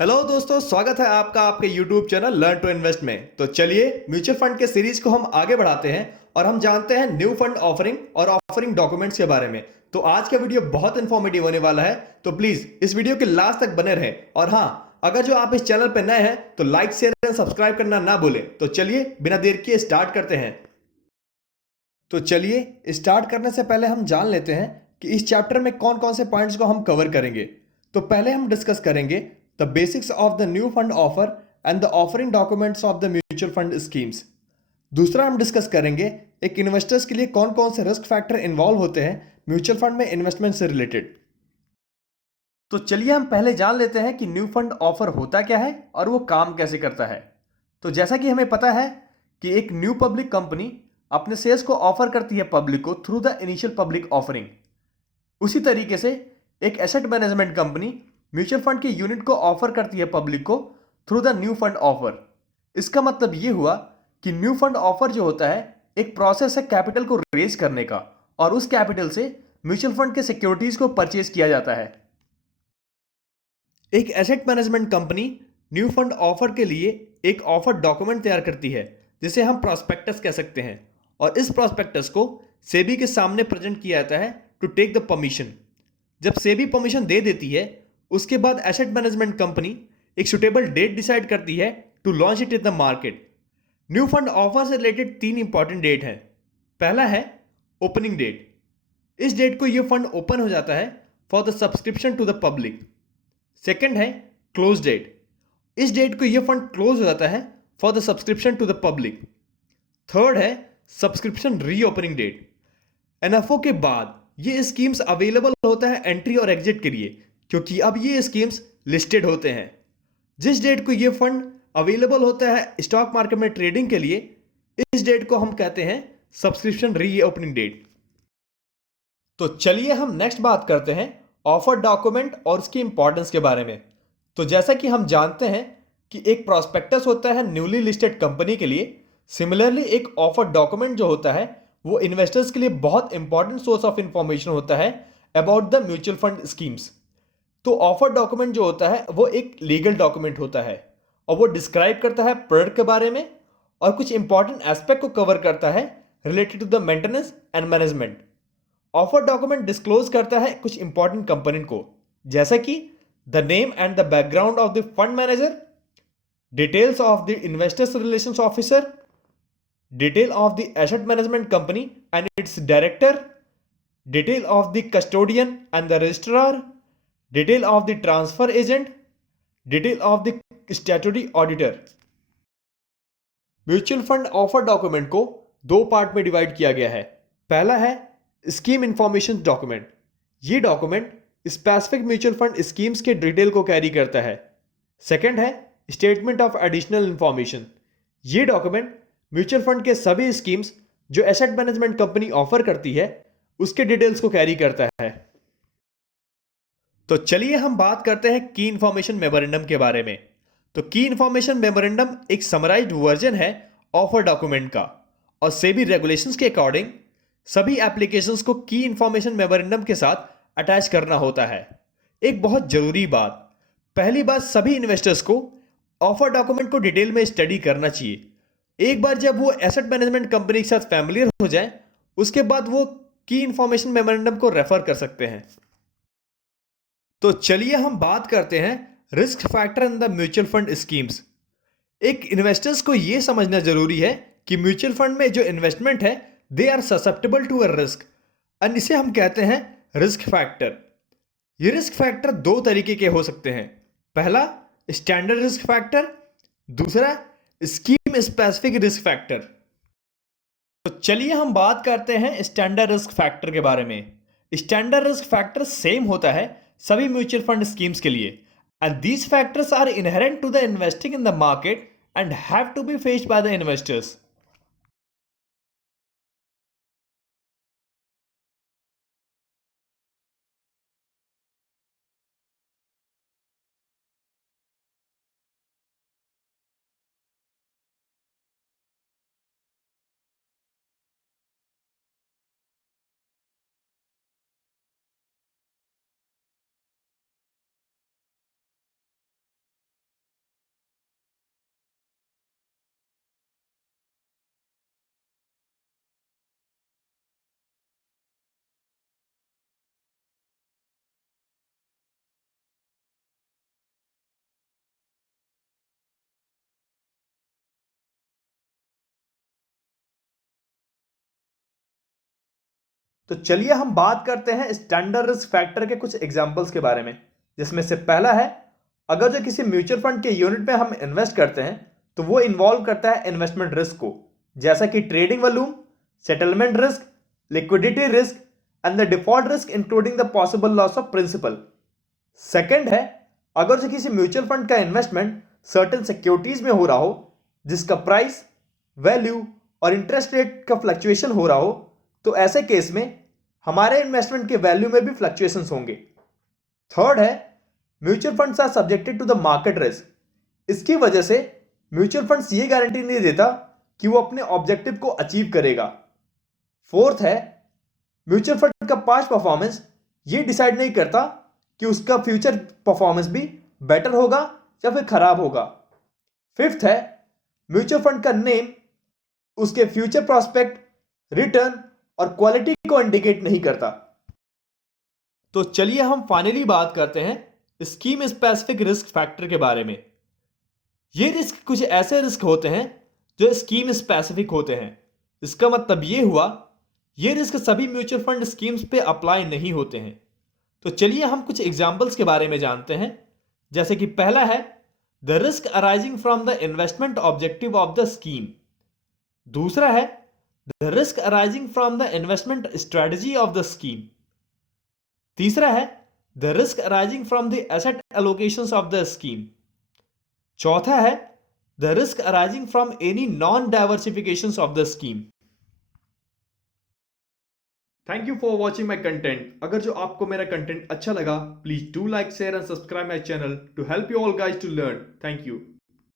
Hello दोस्तों, स्वागत है आपका आपके YouTube channel learn to invest में। तो चलिए म्यूचुअल फंड के सीरीज को हम आगे बढ़ाते हैं और हम जानते हैं न्यू फंड ऑफरिंग और ऑफरिंग डॉक्यूमेंट्स के बारे में। तो आज का वीडियो बहुत इंफॉर्मेटिव होने वाला है, तो प्लीज इस वीडियो के लास्ट तक बने रहें। और हाँ, अगर जो आप इस चैनल पर नए हैं तो लाइक शेयर एंड सब्सक्राइब करना ना भूलें। तो चलिए बिना देर किए स्टार्ट करते हैं। तो चलिए स्टार्ट करने से पहले हम जान लेते हैं कि इस चैप्टर में कौन कौन से पॉइंट्स को हम कवर करेंगे। तो पहले हम डिस्कस करेंगे the basics of the new fund offer and the offering documents of the mutual fund schemes. दूसरा हम डिस्कस करेंगे एक इन्वेस्टर्स के लिए कौन कौन से रिस्क फैक्टर इन्वॉल्व होते हैं म्यूचुअल फंड में इन्वेस्टमेंट से रिलेटेड। तो चलिए हम पहले जान लेते हैं कि न्यू फंड ऑफर होता क्या है और वो काम कैसे करता है। तो जैसा कि हमें पता है कि एक न्यू पब्लिक कंपनी अपने शेयर्स को ऑफर करती है पब्लिक को through the initial public offering. उसी तरीके से एक asset management company mutual fund के यूनिट को ऑफर करती है पब्लिक को through the new fund offer. इसका मतलब यह हुआ कि न्यू फंड ऑफर जो होता है एक प्रोसेस है कैपिटल को रेज करने का, और उस कैपिटल से म्यूचुअल फंड के सिक्योरिटीज को परचेज किया जाता है। एक asset management company new fund offer के लिए एक ऑफर डॉक्यूमेंट तैयार करती है जिसे हम प्रॉस्पेक्टस कह सकते हैं, और इस प्रॉस्पेक्टस को सेबी के सामने प्रेजेंट किया जाता है टू टेक द परमिशन। जब सेबी परमिशन दे देती है उसके बाद एसेट मैनेजमेंट कंपनी एक सुटेबल डेट डिसाइड करती है to launch it in the market. New fund offer से रिलेटेड तीन इंपॉर्टेंट डेट हैं। पहला है ओपनिंग डेट। इस डेट को यह फंड ओपन हो जाता है for the subscription to the public. Second है क्लोज डेट। इस डेट को यह फंड क्लोज हो जाता है for the subscription to the public. Third है सब्सक्रिप्शन रीओपनिंग डेट। एनएफओ के बाद ये स्कीम्स अवेलेबल होता है एंट्री और एग्जिट के लिए, क्योंकि अब ये स्कीम्स लिस्टेड होते हैं। जिस डेट को ये फंड अवेलेबल होता है स्टॉक मार्केट में ट्रेडिंग के लिए, इस डेट को हम कहते हैं सब्सक्रिप्शन रीओपनिंग डेट। तो चलिए हम नेक्स्ट बात करते हैं ऑफर डॉक्यूमेंट और उसकी इंपॉर्टेंस के बारे में। तो जैसा कि हम जानते हैं कि एक प्रॉस्पेक्टस होता है न्यूली लिस्टेड कंपनी के लिए, सिमिलरली एक ऑफर डॉक्यूमेंट जो होता है वो इन्वेस्टर्स के लिए बहुत इंपॉर्टेंट सोर्स ऑफ इंफॉर्मेशन होता है about the mutual fund schemes. तो ऑफर डॉक्यूमेंट जो होता है वो एक लीगल डॉक्यूमेंट होता है, और वो डिस्क्राइब करता है प्रोडक्ट के बारे में और कुछ इंपॉर्टेंट एस्पेक्ट को कवर करता है related to the maintenance and management. Offer document disclose करता है कुछ इंपॉर्टेंट कंपोनेंट को, जैसा कि the name and the background of the fund manager, details of the investors relations officer, detail of the asset management company and its director, detail of the custodian and the registrar, detail of the transfer agent, detail of the statutory auditor. Mutual fund offer document को दो part में divide किया गया है। पहला है scheme information document. ये document specific mutual fund schemes के डिटेल को कैरी करता है। सेकंड है स्टेटमेंट ऑफ एडिशनल इंफॉर्मेशन। ये डॉक्यूमेंट म्यूचुअल फंड के सभी स्कीम्स जो एसेट मैनेजमेंट कंपनी ऑफर करती है उसके डिटेल्स को कैरी करता है। तो चलिए हम बात करते हैं की इंफॉर्मेशन मेमोरेंडम के बारे में। तो की इंफॉर्मेशन मेमोरेंडम एक समराइज्ड वर्जन है ऑफर डॉक्यूमेंट का, और सेबी रेगुलेशंस के अकॉर्डिंग सभी एप्लीकेशंस को की इंफॉर्मेशन मेमोरेंडम के साथ अटैच करना होता है। एक बहुत जरूरी बात, पहली बात, सभी इन्वेस्टर्स को ऑफर डॉक्यूमेंट को डिटेल में स्टडी करना चाहिए। एक बार जब वो एसेट मैनेजमेंट कंपनी के साथ फैमिलियर हो जाए उसके बाद वो की इंफॉर्मेशन मेमोरेंडम को रेफर कर सकते हैं। तो चलिए हम बात करते हैं risk factor in the mutual fund schemes. एक इन्वेस्टर्स को यह समझना जरूरी है कि म्यूचुअल फंड में जो इन्वेस्टमेंट है they are susceptible to a risk, and इसे हम कहते हैं रिस्क फैक्टर। ये रिस्क फैक्टर दो तरीके के हो सकते हैं। पहला स्टैंडर्ड रिस्क फैक्टर, दूसरा स्कीम स्पेसिफिक रिस्क फैक्टर। तो चलिए हम बात करते हैं स्टैंडर्ड रिस्क फैक्टर के बारे में। स्टैंडर्ड रिस्क फैक्टर सेम होता है सभी म्यूचुअल फंड स्कीम्स के लिए, and these factors are inherent to the investing in the market and have to be faced by the investors. तो चलिए हम बात करते हैं स्टैंडर्ड रिस्क फैक्टर के कुछ एग्जांपल्स के बारे में, जिसमें से पहला है, अगर जो किसी म्यूचुअल फंड के यूनिट में हम इन्वेस्ट करते हैं तो वो इन्वॉल्व करता है इन्वेस्टमेंट रिस्क को, जैसा कि trading volume, settlement risk, liquidity risk and the default risk including the possible loss of principal. Second है, अगर जो किसी म्यूचुअल फंड का इन्वेस्टमेंट सर्टेन सिक्योरिटीज में हो रहा हो जिसका प्राइस, वैल्यू और इंटरेस्ट रेट का फ्लक्चुएशन हो रहा हो, तो ऐसे केस में हमारे इन्वेस्टमेंट के वैल्यू में भी फ्लक्चुएशंस होंगे। थर्ड है, mutual funds are subjected to the market risk. इसकी वजह से म्यूचुअल फंड्स ये गारंटी नहीं देता कि वो अपने ऑब्जेक्टिव को अचीव करेगा। फोर्थ है, म्यूचुअल फंड का पास्ट परफॉर्मेंस ये डिसाइड नहीं करता कि उसका फ्यूचर परफॉर्मेंस भी बेटर होगा या फिर खराब होगा। फिफ्थ है, म्यूचुअल फंड का नेम उसके फ्यूचर प्रॉस्पेक्ट, रिटर्न और क्वालिटी को इंडिकेट नहीं करता। तो चलिए हम फाइनली बात करते हैं स्कीम स्पेसिफिक रिस्क फैक्टर के बारे में। ये रिस्क कुछ ऐसे रिस्क होते हैं जो स्कीम स्पेसिफिक होते हैं। इसका मतलब ये हुआ, ये रिस्क सभी म्यूचुअल फंड स्कीम्स पे अप्लाई नहीं होते हैं। तो चलिए हम कुछ एग्जांपल्स के बारे में जानते हैं, जैसे कि पहला है the risk arising from the investment objective of the scheme. दूसरा है the risk arising from the investment strategy of the scheme. तीसरा है the risk arising from the asset allocations of the scheme. चौथा है the risk arising from any non diversifications of the scheme. Thank you for watching my content. अगर जो आपको मेरा content अच्छा लगा, please do like, share and subscribe my channel to help you all guys to learn. Thank you.